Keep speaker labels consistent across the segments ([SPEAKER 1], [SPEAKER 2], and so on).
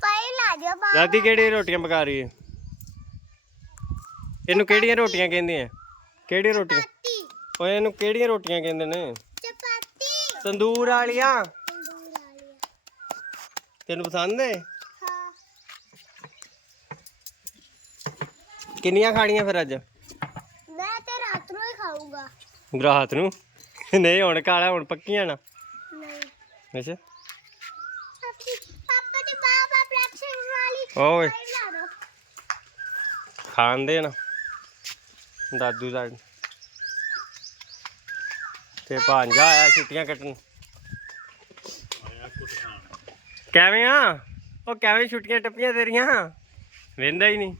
[SPEAKER 1] ਪਾਈ ਲਾ ਦਿਓ
[SPEAKER 2] ਦਾਦੀ ਕਿਹੜੀ ਰੋਟੀਆਂ ਪਕਾ ਰਹੀ ਹੈ ਇਹਨੂੰ ਕਿਹੜੀਆਂ ਰੋਟੀਆਂ ਕਹਿੰਦੇ ਆ ਕਿਹੜੀ ਰੋਟੀਆਂ? ਚਪਾਤੀ। ਓਏ ਇਹਨੂੰ ਕਿਹੜੀਆਂ ਰੋਟੀਆਂ ਕਹਿੰਦੇ ਨੇ? ਚਪਾਤੀ। ਤੰਦੂਰ ਵਾਲੀਆਂ। ਤੰਦੂਰ ਤੈਨੂੰ ਪਸੰਦ ਹੈ ਹਾਂ। ਕਿੰਨੀਆਂ ਖਾਣੀਆਂ ਫਿਰ ਅੱਜ?
[SPEAKER 1] ਮੈਂ ਤੇ ਰਾਤ ਨੂੰ ਹੀ ਖਾਊਂਗਾ।
[SPEAKER 2] ਰਾਤ ਨੂੰ? ਨਹੀਂ ਹੁਣ ਕਾਲਾ ਹੁਣ ਪੱਕੀਆਂ ਨਾ।
[SPEAKER 1] ਨਹੀਂ। ਅੱਛਾ। ਤੇ ਬਾਬਾ ਵਾਲੀ ਓਏ।
[SPEAKER 2] ਖਾਣ ਦੇ। ਨਾ। ਦਾਦੂ ਦਾ। ਤੇ ਭਾਂਜਾ ਆਇਆ ਛੁੱਟੀਆਂ ਕੱਟਣ। ਕਿਵੇਂ ਆ? ਉਹ ਕਿਵੇਂ ਛੁੱਟੀਆਂ ਟੱਪੀਆਂ ਤੇਰੀਆਂ? ਵੇਂਦਾ ਹੀ ਨਹੀਂ।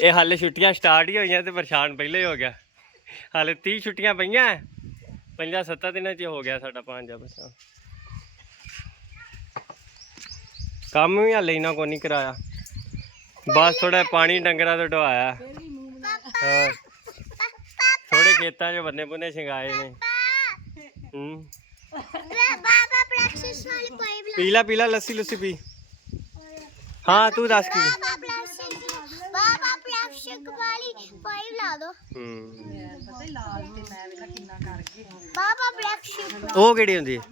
[SPEAKER 2] ਇਹ ਹਾਲੇ ਛੁੱਟੀਆਂ ਸਟਾਰਟ ਹੀ ਹੋਈਆਂ ਤੇ ਪਰੇਸ਼ਾਨ ਪਹਿਲੇ ਹੀ ਹੋ ਗਿਆ। ਹਾਲੇ 30 ਛੁੱਟੀਆਂ ਪਈਆਂ। ਪੰਜਾਂ ਸੱਤਾਂ ਦਿਨਾਂ 'ਚ ਹੋ ਗਿਆ ਸਾਡਾ ਭਾਂਜਾ ਪਰੇਸ਼ਾਨ ਕੰਮ ਵੀ ਹਾਲੇ ਇਹਨਾਂ ਕੋ ਨਹੀਂ ਕਰਾਇਆ। ਬਸ ਥੋੜਾ ਪਾਣੀ ਡੰਗਰਾਂ ਤੋਂ ਢਵਾਇਆ ਹਾਂ। ਥੋੜੇ ਖੇਤਾਂ 'ਚ ਬੰਨੇ ਬੁੰਨੇ ਛਿੰਗਾਏ ਨੇ। ਹੂੰ। ਮੈਂ ਬਾਬਾ ਪ੍ਰੈਕਟਿਸ ਵਾਲੀ ਪਾਈ ਲਾ ਪੀਲਾ ਪੀਲਾ, ਲੱਸੀ, ਲੁੱਸੀ ਪੀ। ਹਾਂ, ਤੂੰ ਦੱਸ ਕੀ। ਬਾਬਾ
[SPEAKER 1] ਪ੍ਰੈਕਟਿਸ ਬਾਬਾ ਪ੍ਰੈਕਟਿਸ ਵਾਲੀ ਪਾਈ ਲਾ ਦੋ ਹੂੰ
[SPEAKER 2] ਬਾਬਾ ਪ੍ਰੈਕਟਿਸ ਉਹ ਕਿਹੜੀ ਹੁੰਦੀ ਹੈ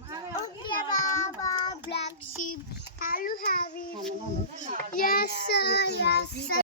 [SPEAKER 1] black sheep. Hello, Harry. Yes, sir. Yes, sir.